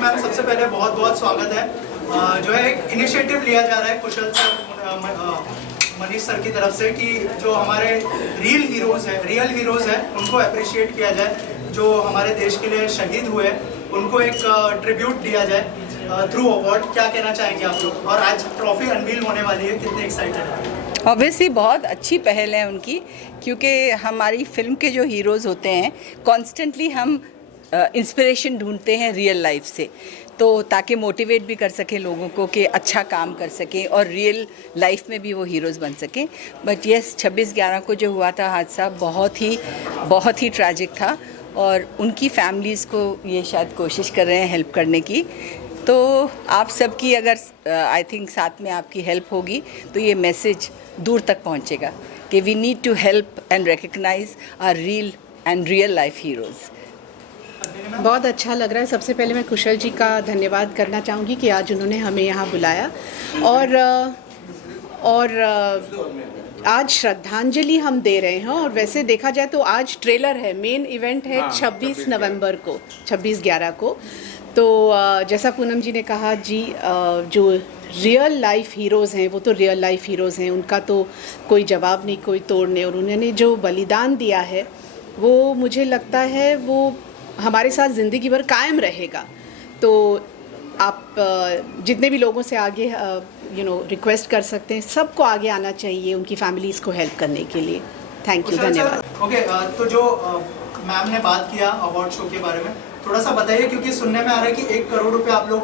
Ma'am, सबसे पहले बहुत बहुत स्वागत है। जो है एक इनिशिएटिव लिया जा रहा है कुशल सर, मनीष सर की तरफ से कि जो हमारे रियल हीरोज़ हैं उनको अप्रिशिएट किया जाए, जो हमारे देश के लिए शहीद हुए उनको एक ट्रिब्यूट दिया जाए थ्रू अवार्ड। क्या कहना चाहेंगे आप लोग? और आज ट्रॉफी अनवील होने वाली है, कितने एक्साइटेड हैं? ऑब्वियसली बहुत अच्छी पहल है उनकी, क्योंकि हमारी फिल्म के जो हीरोज़ होते हैं कॉन्स्टेंटली हम इंस्पिरेशन ढूंढते हैं रियल लाइफ से, तो ताकि मोटिवेट भी कर सकें लोगों को कि अच्छा काम कर सकें और रियल लाइफ में भी वो हीरोज़ बन सकें। बट येस, 26/11 को जो हुआ था हादसा बहुत ही ट्रैजिक था, और उनकी फैमिलीज़ को ये शायद कोशिश कर रहे हैं हेल्प करने की। तो आप सबकी अगर आई थिंक साथ में आपकी हेल्प होगी तो ये मैसेज दूर तक पहुंचेगा कि we need to help and recognise our real life heroes. बहुत अच्छा लग रहा है। सबसे पहले मैं कुशल जी का धन्यवाद करना चाहूँगी कि आज उन्होंने हमें यहाँ बुलाया, और आज श्रद्धांजलि हम दे रहे हैं। और वैसे देखा जाए तो आज ट्रेलर है, मेन इवेंट है 26 नवंबर को, 26/11 को। तो जैसा पूनम जी ने कहा जी, जो रियल लाइफ हीरोज़ हैं वो तो रियल लाइफ हीरोज़ हैं, उनका तो कोई जवाब नहीं, कोई तोड़ नहीं। और उन्होंने जो बलिदान दिया है वो मुझे लगता है वो हमारे साथ ज़िंदगी भर कायम रहेगा। तो आप जितने भी लोगों से आगे रिक्वेस्ट कर सकते हैं, सबको आगे आना चाहिए उनकी फैमिलीज़ को हेल्प करने के लिए। थैंक यू, धन्यवाद। ओके, तो जो मैम ने बात किया अवार्ड शो के बारे में, थोड़ा सा बताइए, क्योंकि सुनने में आ रहा है कि 1 करोड़ रुपए आप लोग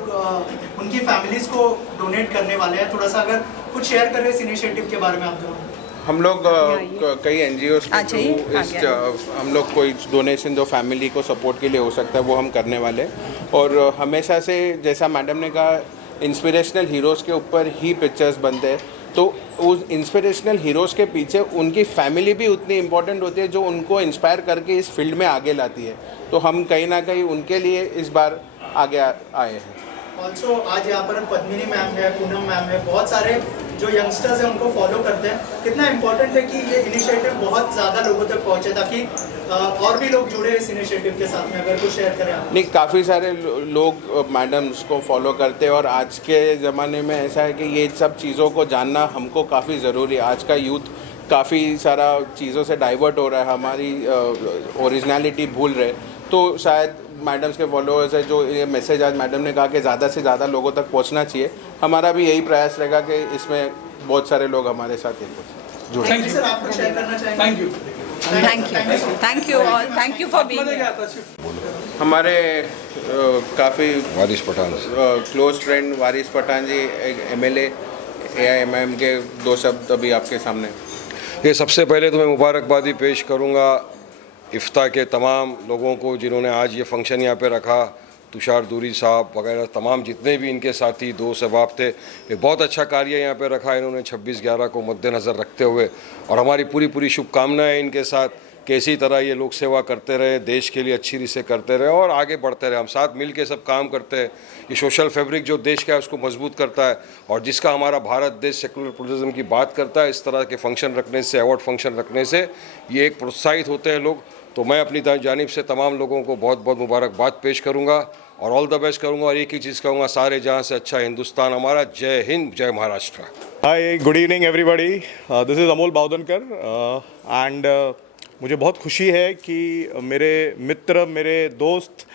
उनकी फैमिलीज़ को डोनेट करने वाले हैं। थोड़ा सा अगर कुछ शेयर करें इस इनिशिएटिव के बारे में आप लोग। हम लोग कई NGOs के थ्रू हम लोग कोई डोनेशन जो फैमिली को सपोर्ट के लिए हो सकता है वो हम करने वाले हैं। और हमेशा से जैसा मैडम ने कहा, इंस्पिरेशनल हीरोज़ के ऊपर ही पिक्चर्स बनते हैं, तो उस इंस्पिरेशनल हीरोज़ के पीछे उनकी फैमिली भी उतनी इम्पोर्टेंट होती है जो उनको इंस्पायर करके इस फील्ड में आगे लाती है। तो हम कहीं ना कहीं उनके लिए इस बार आगे आए हैं। ऑल्सो आज यहाँ पर पद्मिनी मैम है, पूनम मैम है, बहुत सारे जो यंगस्टर्स हैं उनको फॉलो करते हैं। कितना इम्पोर्टेंट है कि ये इनिशिएटिव बहुत ज़्यादा लोगों तक पहुँचे, ताकि और भी लोग जुड़े इस इनिशिएटिव के साथ में। अगर कुछ शेयर करें आप। नहीं, काफ़ी सारे लोग मैडम्स को फॉलो करते हैं, और आज के ज़माने में ऐसा है कि ये सब चीज़ों को जानना हमको काफ़ी ज़रूरी है। आज का यूथ काफ़ी सारा चीज़ों से डाइवर्ट हो रहा है, हमारी ओरिजिनलिटी भूल रहे। तो शायद मैडम्स के फॉलोअर्स है, जो ये मैसेज आज मैडम ने कहा कि ज़्यादा से ज़्यादा लोगों तक पहुंचना चाहिए, हमारा भी यही प्रयास रहेगा कि इसमें बहुत सारे लोग हमारे साथ जुड़े। थैंक यू सर, आप कुछ शेयर करना चाहेंगे? थैंक यू फॉर बीइंग हमारे काफ़ी वारिस पठान क्लोज फ्रेंड वारिस पठान जी, MLA AIMIM के 2 शब्द अभी आपके सामने। ये सबसे पहले तो मैं मुबारकबादी पेश करूंगा इफ्ता के तमाम लोगों को जिन्होंने आज ये फंक्शन यहाँ पे रखा। तुषार दूरी साहब वगैरह तमाम जितने भी इनके साथी दोस्त अहबाब थे, ये बहुत अच्छा कार्य यहाँ पे रखा इन्होंने 26/11 को मद्देनज़र रखते हुए। और हमारी पूरी शुभकामनाएं इनके साथ कि इसी तरह ये लोक सेवा करते रहे, देश के लिए अच्छी रीत से करते रहे और आगे बढ़ते रहे। हम साथ मिल के सब काम करते हैं। ये सोशल फैब्रिक जो देश का है उसको मजबूत करता है, और जिसका हमारा भारत देश सेकुलर प्लुरलिज्म की बात करता है। इस तरह के फंक्शन रखने से, अवार्ड फंक्शन रखने से ये एक प्रोत्साहित होते हैं लोग। तो मैं अपनी जानिब से तमाम लोगों को बहुत बहुत मुबारकबाद पेश करूँगा और ऑल द बेस्ट करूँगा। और एक ही चीज़ कहूँगा, सारे जहाँ से अच्छा हिंदुस्तान हमारा। जय हिंद, जय Maharashtra. Hi, good evening everybody. This is Amol Baudankar and मुझे बहुत खुशी है कि मेरे मित्र, मेरे दोस्त,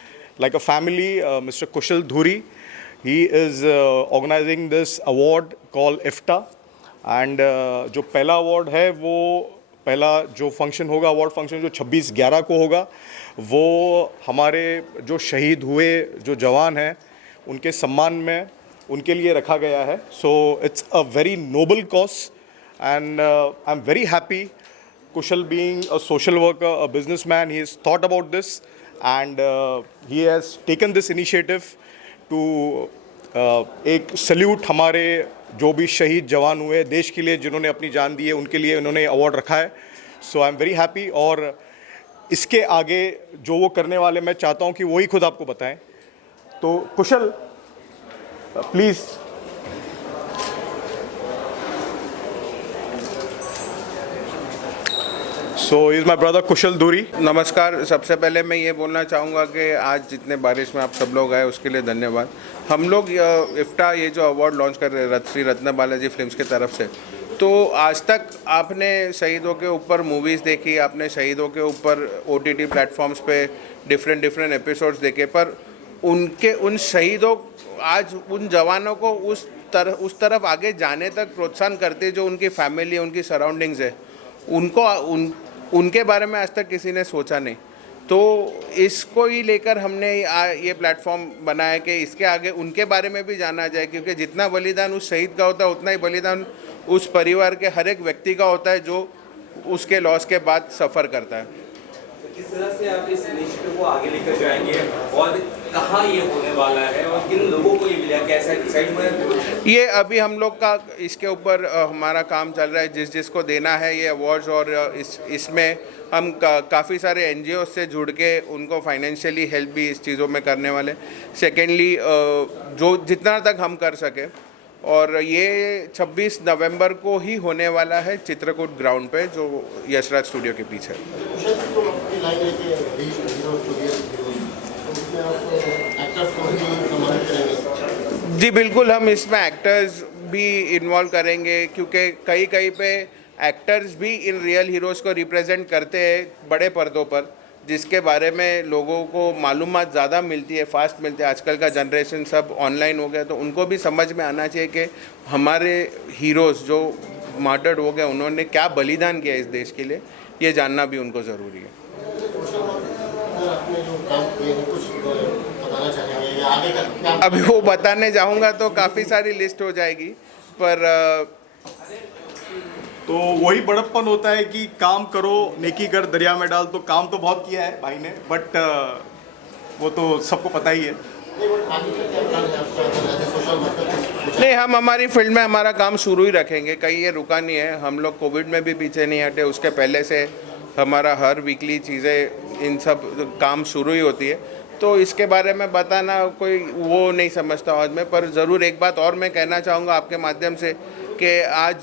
like a family, mister Kushal Dhuri, he is organising this award call IFTA. And जो पहला अवार्ड है, वो पहला जो फंक्शन होगा, अवार्ड फंक्शन जो 26/11 को होगा, वो हमारे जो शहीद हुए जो जवान हैं उनके सम्मान में उनके लिए रखा गया है। सो it's a very noble cause and I am very happy. Kushal being a social worker, a businessman, he has thought about this and he has taken this initiative to एक सल्यूट हमारे जो भी शहीद जवान हुए देश के लिए, जिन्होंने अपनी जान दी है, उनके लिए उन्होंने अवार्ड रखा है. सो आई एम वेरी हैप्पी. और इसके आगे जो वो करने वाले, मैं चाहता हूँ कि वही खुद आपको बताएं. तो कुशल please. So he is my brother Kushal Duri. नमस्कार। सबसे पहले मैं ये बोलना चाहूँगा कि आज जितने बारिश में आप सब लोग आए उसके लिए धन्यवाद। हम लोग इफ्ता ये जो अवार्ड लॉन्च कर रहे हैं श्री रत्न बालाजी फिल्म्स की तरफ से, तो आज तक आपने शहीदों के ऊपर मूवीज़ देखी, आपने शहीदों के ऊपर OTT प्लेटफॉर्म्स पे डिफरेंट एपिसोड्स देखे, पर उनके उन शहीदों आज उन जवानों को उस तरफ आगे जाने तक प्रोत्साहन करते जो उनकी फैमिली, उनकी सराउंडिंग्स है, उनके बारे में आज तक किसी ने सोचा नहीं। तो इसको ही लेकर हमने ये प्लेटफॉर्म बनाया कि इसके आगे उनके बारे में भी जाना जाए, क्योंकि जितना बलिदान उस शहीद का होता है उतना ही बलिदान उस परिवार के हर एक व्यक्ति का होता है जो उसके लॉस के बाद सफ़र करता है। किस तरह से आप इस इनिशिएटिव को आगे लेकर जाएंगे और कहाँ ये होने वाला है और किन लोगों को ये मिला, कैसा डिसाइड हुआ है? ये अभी हम लोग का इसके ऊपर हमारा काम चल रहा है, जिसको देना है ये अवार्ड्स, और इसमें हम काफ़ी सारे NGO से जुड़ के उनको फाइनेंशियली हेल्प भी इस चीज़ों में करने वाले। सेकेंडली जो जितना तक हम कर सके, और ये 26 नवंबर को ही होने वाला है चित्रकूट ग्राउंड पे जो यशराज स्टूडियो के पीछे। जी बिल्कुल, हम इसमें एक्टर्स भी इन्वॉल्व करेंगे, क्योंकि कई पे एक्टर्स भी इन रियल हीरोज़ को रिप्रेजेंट करते हैं बड़े पर्दों पर, जिसके बारे में लोगों को मालूमात ज़्यादा मिलती है, फास्ट मिलती है। आजकल का जनरेशन सब ऑनलाइन हो गया, तो उनको भी समझ में आना चाहिए कि हमारे हीरोज़ जो मार्टर्ड हो गए उन्होंने क्या बलिदान किया इस देश के लिए, ये जानना भी उनको ज़रूरी है। अभी वो बताने जाऊँगा तो काफ़ी सारी लिस्ट हो जाएगी, पर तो वही बड़प्पन होता है कि काम करो नेकी कर दरिया में डाल। तो काम तो बहुत किया है भाई ने, बट वो तो सबको पता ही है। नहीं, हम हमारी फील्ड में हमारा काम शुरू ही रखेंगे, कहीं ये रुका नहीं है। हम लोग कोविड में भी पीछे नहीं हटे, उसके पहले से हमारा हर वीकली चीज़ें इन सब काम शुरू ही होती है। तो इसके बारे में बताना कोई वो नहीं समझता आज में, पर ज़रूर एक बात और मैं कहना चाहूँगा आपके माध्यम से कि आज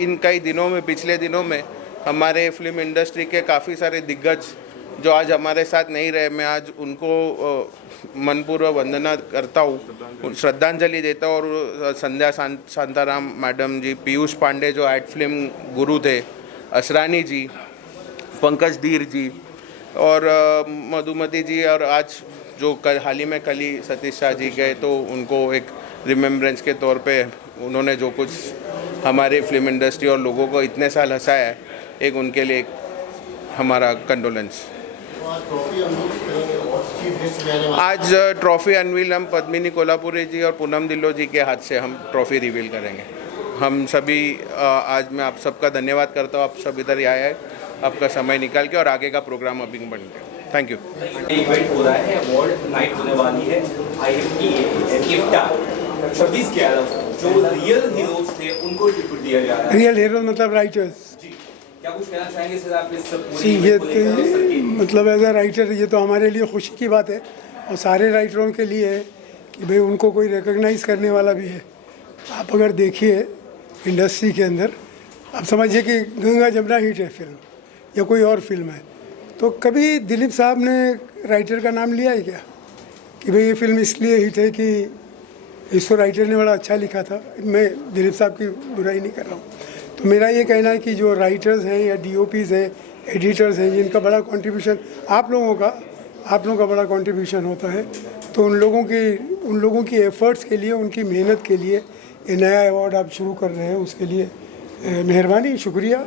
इन कई दिनों में, पिछले दिनों में हमारे फिल्म इंडस्ट्री के काफ़ी सारे दिग्गज जो आज हमारे साथ नहीं रहे, मैं आज उनको मनपूर्वक वंदना करता हूँ, श्रद्धांजलि देता हूँ। और संध्या शांताराम मैडम जी, पीयूष पांडे जो एड फिल्म गुरु थे, असरानी जी, पंकज धीर जी और मधुमती जी, और आज जो हाल ही में कल ही सतीश शाह जी गए, तो उनको एक रिमेम्बरेंस के तौर पे उन्होंने जो कुछ हमारे फिल्म इंडस्ट्री और लोगों को इतने साल हंसाया है, एक उनके लिए एक हमारा कंडोलेंस। आज ट्रॉफ़ी अनवील हम पद्मिनी कोल्हापुरी जी और पूनम ढिल्लों जी के हाथ से हम ट्रॉफ़ी रिवील करेंगे। हम सभी आज मैं आप सबका धन्यवाद करता हूँ, आप सब इधर आए हैं आपका समय निकाल के, और आगे का प्रोग्राम अभी बन गया। Thank you. इवेंट हो रहा है, अवार्ड नाइट होने वाली है, IFTA 26/11 जो रियल हीरोज थे उनको ट्रिब्यूट दिया जा रहा है। रियल हीरो मतलब राइटर्स। क्या कुछ कहना चाहेंगे सर आप इस सी ये मतलब एज अ राइटर ये तो हमारे लिए खुशी की बात है, और सारे राइटरों के लिए है कि भाई उनको कोई रिकॉग्नाइज करने वाला भी है। आप अगर देखिए इंडस्ट्री के अंदर, आप समझिए कि गंगा जमुना हिट है फिल्म या कोई और फिल्म है, तो कभी दिलीप साहब ने राइटर का नाम लिया है क्या कि भाई ये फिल्म इसलिए हिट है कि इसको राइटर ने बड़ा अच्छा लिखा था? मैं दिलीप साहब की बुराई नहीं कर रहा हूँ। तो मेरा ये कहना है कि जो राइटर्स हैं या DOPs हैं, एडिटर्स हैं, जिनका बड़ा कंट्रीब्यूशन आप लोगों का बड़ा कंट्रीब्यूशन होता है, तो उन लोगों की एफर्ट्स के लिए, उनकी मेहनत के लिए ये नया अवार्ड आप शुरू कर रहे हैं, उसके लिए मेहरबानी, शुक्रिया,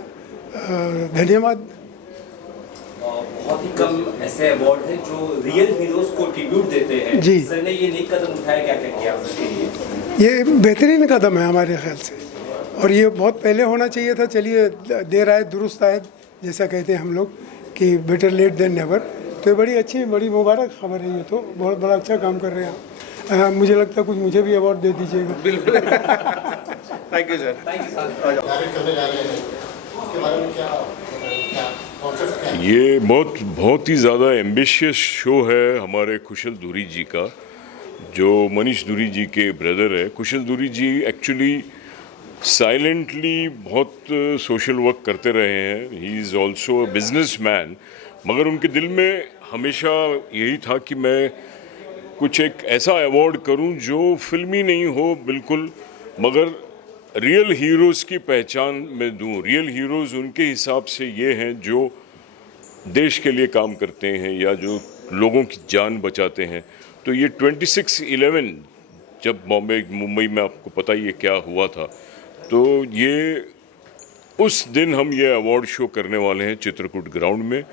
धन्यवाद। बहुत ही कम ऐसे अवार्ड हैं जो रियल हीरोज को ट्रिब्यूट देते हैं। जी। सर ने ये नेक कदम उठाया, क्या कहेंगे आप उसके लिए? ये बेहतरीन कदम है हमारे ख्याल से, और ये बहुत पहले होना चाहिए था। चलिए, देर आए दुरुस्त आए, जैसा कहते हैं हम लोग कि बेटर लेट देन नेवर। तो ये बड़ी अच्छी, बड़ी मुबारक खबर है। ये तो बहुत बड़ा अच्छा काम कर रहे हैं आप। मुझे लगता है कुछ मुझे भी अवार्ड दे दीजिएगा। बिल्कुल। Thank you sir. ये बहुत ही ज़्यादा एम्बिशियस शो है हमारे कुशल दूरी जी का, जो मनीष दूरी जी के ब्रदर है। कुशल दूरी जी एक्चुअली साइलेंटली बहुत सोशल वर्क करते रहे हैं। He is also a business man, मगर उनके दिल में हमेशा यही था कि मैं कुछ एक ऐसा अवार्ड करूं जो फिल्मी नहीं हो बिल्कुल, मगर रियल हीरोज़ की पहचान मैं दूं। रियल हीरोज़ उनके हिसाब से ये हैं जो देश के लिए काम करते हैं या जो लोगों की जान बचाते हैं। तो ये 26/11 जब मुंबई में आपको पता ही है क्या हुआ था, तो ये उस दिन हम ये अवार्ड शो करने वाले हैं चित्रकूट ग्राउंड में,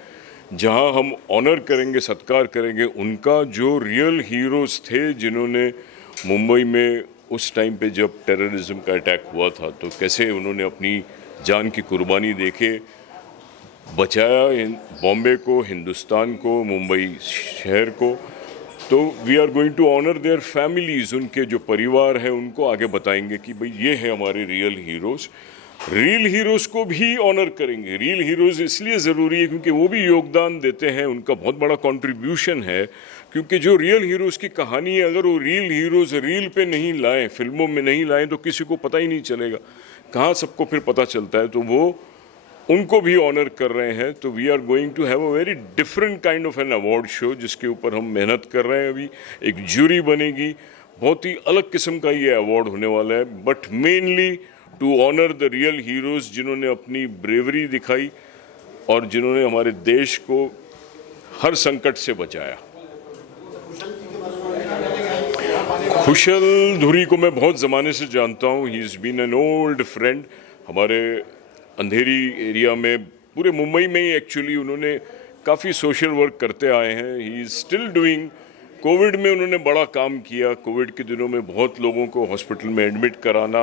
जहां हम ऑनर करेंगे, सत्कार करेंगे उनका जो रियल हीरोज़ थे जिन्होंने मुंबई में उस टाइम पे जब टेररिज्म का अटैक हुआ था तो कैसे उन्होंने अपनी जान की कुर्बानी देके बचाया बॉम्बे को, हिंदुस्तान को, मुंबई शहर को। तो we are going to honour their families, उनके जो परिवार हैं उनको आगे बताएंगे कि भाई ये है हमारे रियल हीरोज़। रियल हीरोज़ को भी ऑनर करेंगे। रियल हीरोज़ इसलिए ज़रूरी है क्योंकि वो भी योगदान देते हैं, उनका बहुत बड़ा कंट्रीब्यूशन है। क्योंकि जो रियल हीरोज़ की कहानी है, अगर वो रियल हीरोज़ रील पे नहीं लाएं, फिल्मों में नहीं लाएं, तो किसी को पता ही नहीं चलेगा। कहाँ सबको फिर पता चलता है, तो वो उनको भी ऑनर कर रहे हैं। तो we are going to have a very different kind of an award show, जिसके ऊपर हम मेहनत कर रहे हैं। अभी एक ज्यूरी बनेगी, बहुत ही अलग किस्म का ये अवार्ड होने वाला है, but mainly to honour the real heroes जिन्होंने अपनी ब्रेवरी दिखाई और जिन्होंने हमारे देश को हर संकट से बचाया। कुशल धुरी को मैं बहुत ज़माने से जानता हूँ। He is been an old friend. हमारे अंधेरी एरिया में, पूरे मुंबई में ही एक्चुअली उन्होंने काफ़ी सोशल वर्क करते आए हैं। He is still doing. Covid में उन्होंने बड़ा काम किया। कोविड के दिनों में बहुत लोगों को हॉस्पिटल में एडमिट कराना,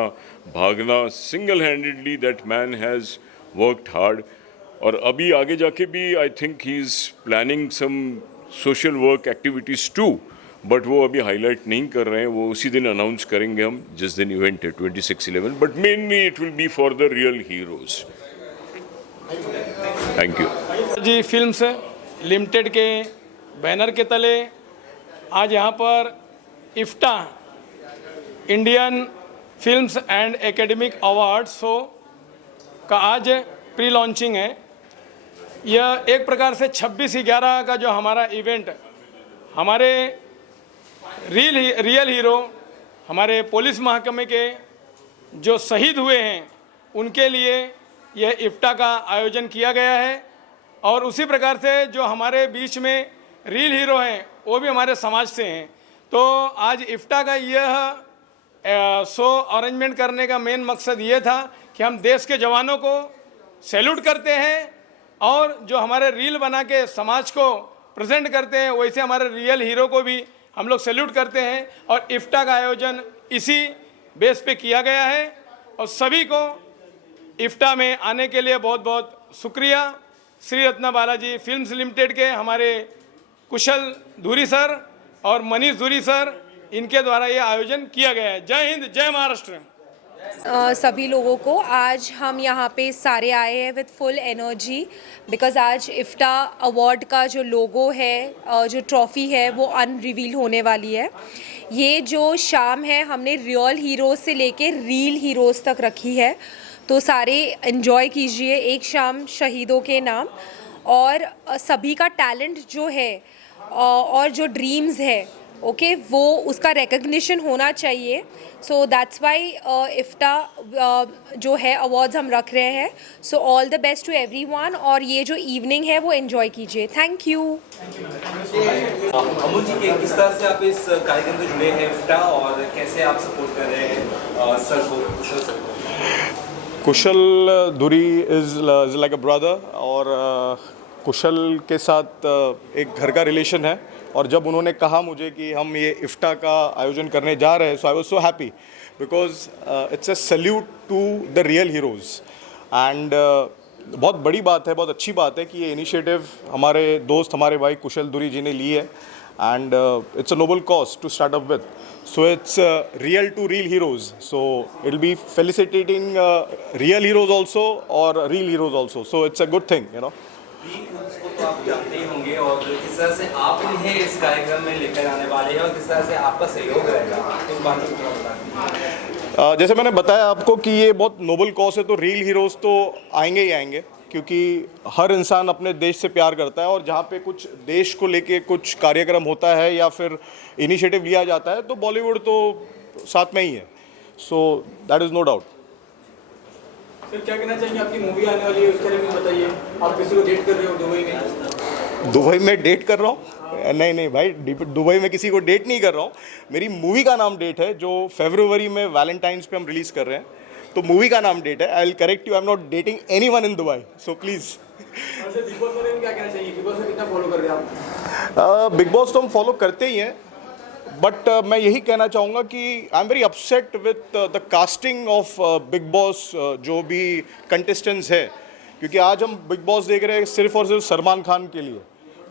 भागना, single handedly that man has worked hard. और अभी आगे जाके भी I think he is planning some social work activities too, but वो अभी हाईलाइट नहीं कर रहे हैं। वो उसी दिन अनाउंस करेंगे हम जिस दिन इवेंट है 26/11, but mainly it will be for the real heroes. Thank you जी। फिल्म्स लिमिटेड के बैनर के तले आज यहाँ पर IFTA Indian films and academic award show का आज प्री लॉन्चिंग है। यह एक प्रकार से 26/11 का जो हमारा इवेंट, हमारे रियल हीरो, हमारे पुलिस महकमे के जो शहीद हुए हैं उनके लिए यह इफ्टा का आयोजन किया गया है। और उसी प्रकार से जो हमारे बीच में रियल हीरो हैं वो भी हमारे समाज से हैं। तो आज इफ्टा का यह शो अरेंजमेंट करने का मेन मकसद ये था कि हम देश के जवानों को सैल्यूट करते हैं और जो हमारे रील बना के समाज को प्रेजेंट करते हैं, वैसे हमारे रियल हीरो को भी हम लोग सैल्यूट करते हैं। और इफ्टा का आयोजन इसी बेस पे किया गया है और सभी को इफ्टा में आने के लिए बहुत बहुत शुक्रिया। श्री रत्ना बालाजी फिल्म्स लिमिटेड के हमारे कुशल धुरी सर और मनीष धुरी सर, इनके द्वारा ये आयोजन किया गया है। जय हिंद, जय महाराष्ट्र। सभी लोगों को आज हम यहाँ पे सारे आए हैं विद फुल एनर्जी, बिकॉज़ आज इफ्टा अवार्ड का जो लोगो है, जो ट्रॉफ़ी है, वो अनरिवील होने वाली है। ये जो शाम है हमने रियल हीरोज़ से लेके रील हीरोज़ तक रखी है, तो सारे एंजॉय कीजिए एक शाम शहीदों के नाम। और सभी का टैलेंट जो है और जो ड्रीम्स है, ओके, वो उसका रिकग्निशन होना चाहिए। सो दैट्स वाई इफ्टा जो है अवार्ड्स हम रख रहे हैं। So all the best to everyone और ये जो इवनिंग है वो एंजॉय कीजिए। Thank you. अमोल जी, किस तरह से आप इस कार्यक्रम से जुड़े हैं इफ्टा, और कैसे आप सपोर्ट कर रहे हैं सर को, कुशल सर को? कुशल धुरी इज़ लाइक अ ब्रदर, और कुशल के साथ एक घर का रिलेशन है। और जब उन्होंने कहा मुझे कि हम ये इफ्टा का आयोजन करने जा रहे हैं, so I was so happy because it's a salute to the real heroes. And बहुत बड़ी बात है, बहुत अच्छी बात है कि ये इनिशिएटिव हमारे दोस्त, हमारे भाई कुशल धुरी जी ने ली है। And it's a noble cause to start up with, so it's real to real heroes. So it will be felicitating real heroes also और real heroes also. So it's a good thing, you know. उसको तो आप जानते ही होंगे, और किस तरह से आप इन्हें इस कार्यक्रम में लेकर आने वाले हैं और किस तरह से आपका सहयोग रहेगा, उस बात को थोड़ा बताएं। जैसे मैंने बताया आपको कि ये बहुत नोबल कॉज है, तो रियल हीरोज़ तो आएंगे ही आएंगे, क्योंकि हर इंसान अपने देश से प्यार करता है, और जहाँ पे कुछ देश को लेके कुछ कार्यक्रम होता है या फिर इनिशिएटिव लिया जाता है तो बॉलीवुड तो साथ में ही है, so that is no doubt. Sir क्या कहना चाहिए, आपकी मूवी आने वाली है उसके बारे में बताइए। आप किसी को डेट कर रहे हो दुबई में? दुबई में डेट कर रहा हूँ? नहीं भाई, दुबई में किसी को डेट नहीं कर रहा हूँ। मेरी मूवी का नाम डेट है, जो फरवरी में वैलेंटाइंस पे हम रिलीज़ कर रहे हैं, तो मूवी का नाम डेट है। I will correct you, I am not dating anyone in Dubai, so please. Big boss में क्या कहना चाहिए, बिग बॉस में कितना फॉलो कर रहे हैं आप? बिग बॉस तो हम फॉलो करते ही हैं, बट मैं यही कहना चाहूँगा कि I am very upset with the casting of big boss, जो भी कंटेस्टेंट्स है, क्योंकि आज हम बिग बॉस देख रहे हैं सिर्फ और सिर्फ सलमान खान के लिए।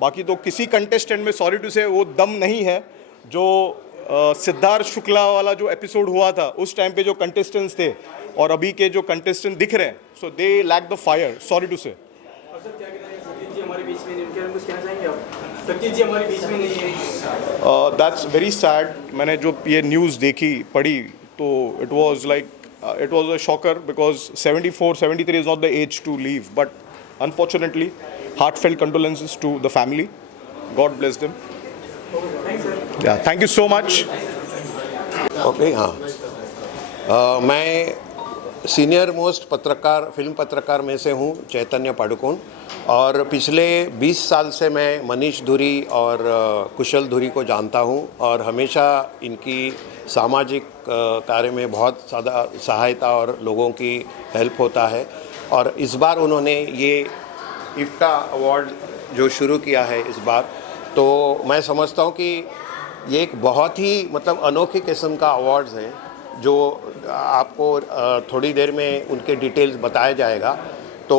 बाकी तो किसी कंटेस्टेंट में, सॉरी टू से, वो दम नहीं है जो सिद्धार्थ शुक्ला वाला जो एपिसोड हुआ था उस टाइम पे जो कंटेस्टेंट्स थे और अभी के जो कंटेस्टेंट दिख रहे हैं, so they lack the fire, sorry to say. That's very sad. मैंने जो ये न्यूज़ देखी पढ़ी तो it was like it was a shocker, because 74, 73 is not the age to leave, but unfortunately, heartfelt condolences to the family. God bless them. Yeah, thank you so much. Okay, हाँ, मैं senior most पत्रकार, film पत्रकार में से हूँ, चैतन्य पादुकोण, और पिछले 20 साल से मैं मनीष धुरी और कुशल धुरी को जानता हूँ, और हमेशा इनकी सामाजिक कार्य में बहुत ज़्यादा सहायता और लोगों की हेल्प होता है। और इस बार उन्होंने ये इफ्ता अवार्ड जो शुरू किया है इस बार, तो मैं समझता हूँ कि ये एक बहुत ही मतलब अनोखी किस्म का अवार्ड्स है, जो आपको थोड़ी देर में उनके डिटेल्स बताया जाएगा। तो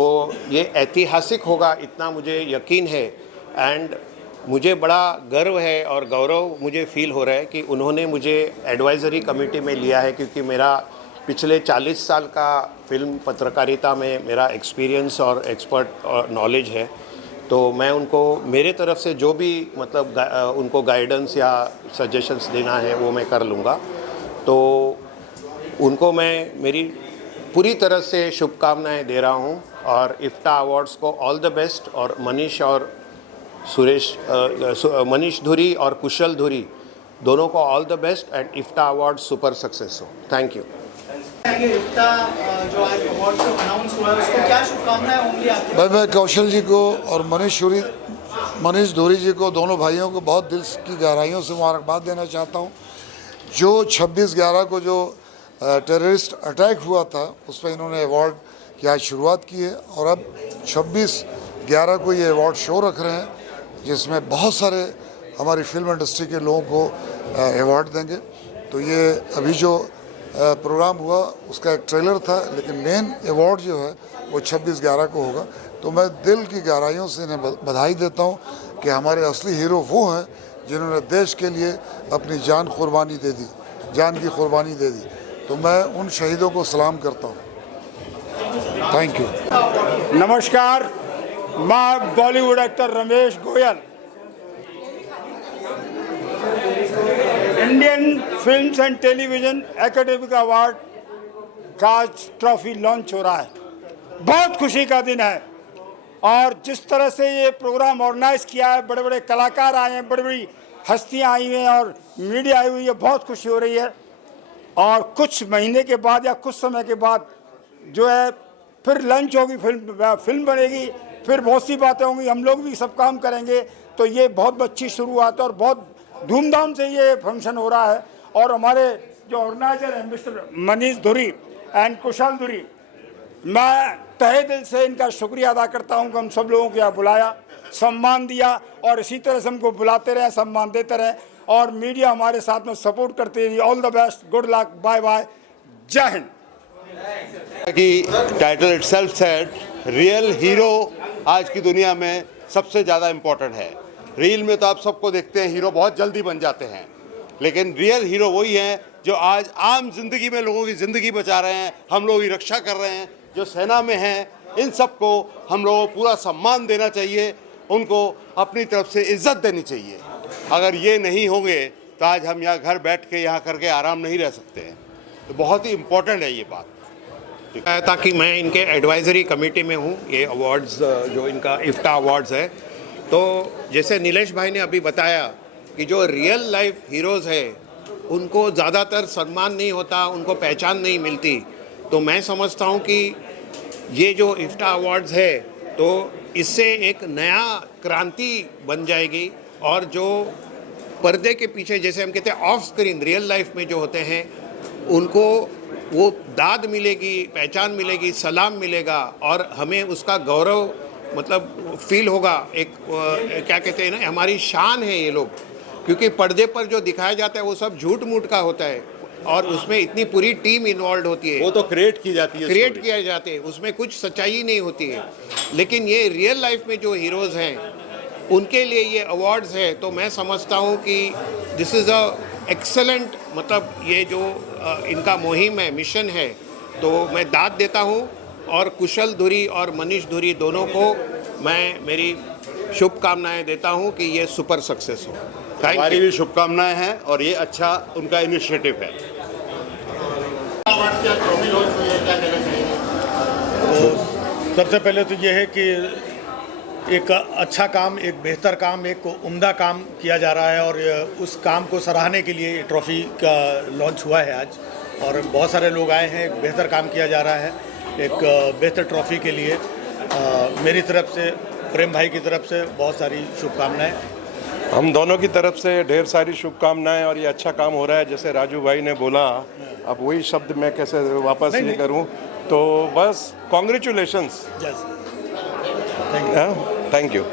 ये ऐतिहासिक होगा, इतना मुझे यकीन है, एंड मुझे बड़ा गर्व है और गौरव मुझे फील हो रहा है कि उन्होंने मुझे एडवाइज़री कमेटी में लिया है, क्योंकि मेरा पिछले 40 साल का फिल्म पत्रकारिता में मेरा एक्सपीरियंस और एक्सपर्ट और नॉलेज है। तो मैं उनको मेरे तरफ से जो भी मतलब उनको गाइडेंस या सजेशंस देना है वो मैं कर लूँगा। तो उनको मैं मेरी पूरी तरह से शुभकामनाएं दे रहा हूँ, और इफ्ता अवार्ड्स को ऑल द बेस्ट, और मनीष धुरी और कुशल धुरी दोनों को all the best, and IFTA award super success हो। Thank you. इफ्ता जो आज अवार्ड अनाउंस हुआ है, उसको क्या शुभकामनाएं होंगी आपकी? भाई, मैं कौशल जी को और मनीष धुरी जी को, दोनों भाइयों को बहुत दिल की गहराइयों से मुबारकबाद देना चाहता हूँ। जो 26/11 को जो टेररिस्ट अटैक हुआ था, उस पर इन्होंने अवार्ड की आज शुरुआत की है, और अब 26/11 को ये अवार्ड शो रख रहे हैं, जिसमें बहुत सारे हमारी फिल्म इंडस्ट्री के लोगों को अवार्ड देंगे। तो ये अभी जो प्रोग्राम हुआ उसका एक ट्रेलर था, लेकिन मेन अवार्ड जो है वो 26/11 को होगा। तो मैं दिल की गहराइयों से इन्हें बधाई देता हूँ कि हमारे असली हीरो वो हैं जिन्होंने देश के लिए अपनी जान की कुर्बानी दे दी। तो मैं उन शहीदों को सलाम करता हूँ। Thank you. नमस्कार, मैं Bollywood actor Ramesh Goyal. Indian films and television academy award का आज ट्रॉफी लॉन्च हो रहा है। बहुत खुशी का दिन है, और जिस तरह से ये प्रोग्राम ऑर्गेनाइज किया है, बड़े बड़े कलाकार आए हैं, बड़ी बड़ी हस्तियां आई हैं और मीडिया आई हुई है, बहुत खुशी हो रही है। और कुछ महीने के बाद या कुछ समय के बाद जो है फिर लंच होगी, फिल्म बनेगी, फिर बहुत सी बातें होंगी, हम लोग भी सब काम करेंगे। तो ये बहुत अच्छी शुरुआत है और बहुत धूमधाम से ये फंक्शन हो रहा है। और हमारे जो ऑर्गेनाइजर हैं मिस्टर मनीष धुरी एंड कुशल धुरी, मैं तहे दिल से इनका शुक्रिया अदा करता हूं कि हम सब लोगों को यहाँ बुलाया, सम्मान दिया, और इसी तरह से हमको बुलाते रहे, सम्मान देते रहे, और मीडिया हमारे साथ में सपोर्ट करते रही। All the best, good luck, bye bye, जय हिंद। कि title itself said, real hero आज की दुनिया में सबसे ज़्यादा इम्पोर्टेंट है। रील में तो आप सबको देखते हैं, हीरो बहुत जल्दी बन जाते हैं, लेकिन रियल हीरो वही हैं जो आज आम जिंदगी में लोगों की ज़िंदगी बचा रहे हैं, हम लोगों की रक्षा कर रहे हैं, जो सेना में हैं। इन सबको हम लोगों को पूरा सम्मान देना चाहिए, उनको अपनी तरफ से इज्जत देनी चाहिए। अगर ये नहीं होंगे तो आज हम यहाँ घर बैठ के यहाँ करके आराम नहीं रह सकते हैं। तो बहुत ही इम्पोर्टेंट है ये बात। ताकि मैं इनके एडवाइजरी कमेटी में हूँ, ये अवार्ड्स जो इनका इफ्ता अवार्ड्स है, तो जैसे नीलेश भाई ने अभी बताया कि जो रियल लाइफ हीरोज़ है उनको ज़्यादातर सम्मान नहीं होता, उनको पहचान नहीं मिलती। तो मैं समझता हूँ कि ये जो इफ्ता अवार्ड्स है तो इससे एक नया क्रांति बन जाएगी, और जो पर्दे के पीछे जैसे हम कहते हैं ऑफ स्क्रीन रियल लाइफ में जो होते हैं उनको वो दाद मिलेगी, पहचान मिलेगी, सलाम मिलेगा, और हमें उसका गौरव मतलब फील होगा। एक क्या कहते हैं ना, हमारी शान है ये लोग, क्योंकि पर्दे पर जो दिखाया जाता है वो सब झूठ मूठ का होता है, और उसमें इतनी पूरी टीम इन्वॉल्व होती है, वो तो क्रिएट की जाती है, क्रिएट किया जाते हैं, उसमें कुछ सच्चाई नहीं होती है। लेकिन ये रियल लाइफ में जो हीरोज़ हैं उनके लिए ये अवार्ड्स है, तो मैं समझता हूँ कि दिस इज़ अ एक्सेलेंट, मतलब ये जो इनका मुहिम है, मिशन है, तो मैं दाद देता हूँ। और कुशल धुरी और मनीष धुरी दोनों को मैं मेरी शुभकामनाएं देता हूँ कि ये सुपर सक्सेस हो। हमारी भी शुभकामनाएं हैं, और ये अच्छा उनका इनिशिएटिव है। तो सबसे पहले तो ये है कि एक अच्छा काम, एक बेहतर काम, एक उम्दा काम किया जा रहा है, और उस काम को सराहने के लिए ट्रॉफ़ी का लॉन्च हुआ है आज, और बहुत सारे लोग आए हैं। एक बेहतर काम किया जा रहा है, एक बेहतर ट्रॉफ़ी के लिए मेरी तरफ से, प्रेम भाई की तरफ से बहुत सारी शुभकामनाएं। हम दोनों की तरफ से ढेर सारी शुभकामनाएं, और ये अच्छा काम हो रहा है। जैसे राजू भाई ने बोला, अब वही शब्द मैं कैसे वापस ये करूं, तो बस congratulations, thank you. Thank you.